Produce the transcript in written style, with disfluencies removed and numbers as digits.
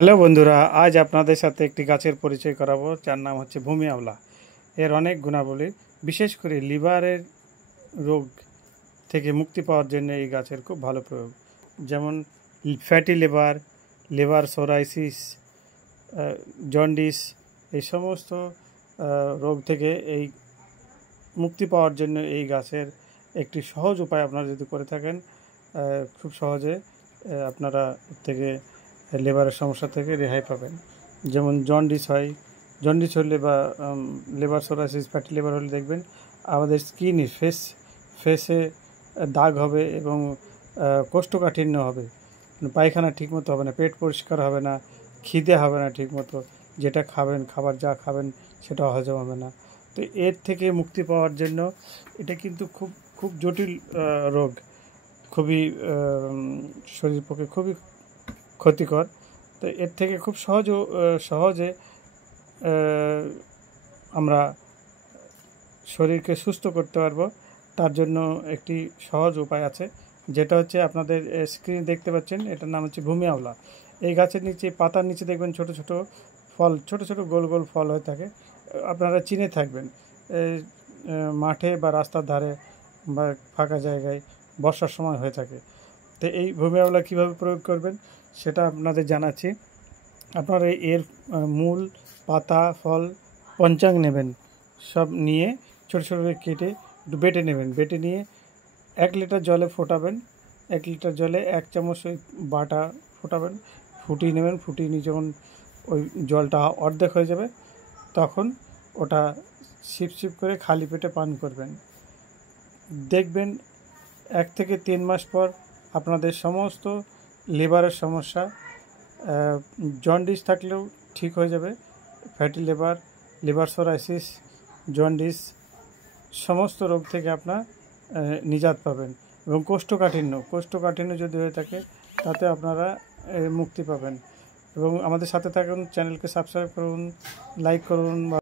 Hello বন্ধুরা, আজ আপনাদের সাথে একটি গাছের পরিচয় করাবো যার নাম হচ্ছে ভূমি আওলা। এর অনেক গুণাবলী, বিশেষ করে লিভারের রোগ থেকে মুক্তি পাওয়ার জন্য এই গাছের খুব ভালো প্রয়োগ। যেমন fatty liver, liver psoriasis, jaundice, এই সমস্ত রোগ থেকে এই মুক্তি পাওয়ার জন্য এই গাছের একটি সহজ উপায় আপনারা যদি করে থাকেন, খুব সহজে আপনারা এর থেকে লিভারের সমস্যা থেকে রেহাই পাবেন। যেমন জন্ডিস হয়, জন্ডিস হলে বা লিভার সোরাইসিস, ফ্যাটি লিভার হলে দেখবেন আমাদের স্কিনে ফেসে দাগ হবে এবং কোষ্ঠকাঠিন্য হবে, পায়খানা ঠিকমতো হবে না, পেট পরিষ্কার হবে না, খিদে হবে না ঠিকমতো, যেটা খাবেন যা খাবেন সেটা হজম হবে না। তো এর থেকে মুক্তি পাওয়ার জন্য, এটা কিন্তু খুব খুব জটিল রোগ, খুবই শরীর পক্ষে খুবই ক্ষতিকর। তো এর থেকে খুব সহজে আমরা শরীরকে সুস্থ করতে পারবো। তার জন্য একটি সহজ উপায় আছে, যেটা হচ্ছে আপনাদের স্ক্রিনে দেখতে পাচ্ছেন, এটার নাম হচ্ছে ভূমি আওলা। এই গাছের নিচে, পাতার নিচে দেখবেন ছোট ছোট ফল, ছোট ছোট গোল গোল ফল হয়ে থাকে, আপনারা চিনে থাকবেন। মাঠে বা রাস্তার ধারে বা ফাঁকা জায়গায় বর্ষার সময় হয়ে থাকে। তো এই ভূমি আওলা কীভাবে প্রয়োগ করবেন সেটা আপনাদের জানাচ্ছি। আপনারা এর মূল, পাতা, ফল, পঞ্চাঙ্গ নেবেন, সব নিয়ে ছোটো ছোটো করে কেটে একটু বেটে নেবেন। বেটে নিয়ে 1 লিটার জলে ফোটাবেন। 1 লিটার জলে 1 চামচ ওই বাটা ফোটাবেন, ফুটিয়ে নেবেন। ফুটিয়ে নিয়ে যখন ওই জলটা অর্ধেক হয়ে যাবে, তখন ওটা সিপ করে খালি পেটে পান করবেন। দেখবেন 1 থেকে 3 মাস পর আপনাদের সমস্ত লিভারের সমস্যা, জন্ডিস থাকলেও ঠিক হয়ে যাবে। Fatty liver, liver psoriasis, jaundice, সমস্ত রোগ থেকে আপনার নিজাত পাবেন। এবং কোষ্ঠকাঠিন্য যদি হয়ে থাকে, তাতে আপনারা মুক্তি পাবেন। এবং আমাদের সাথে থাকুন, চ্যানেলকে সাবস্ক্রাইব করুন, লাইক করুন।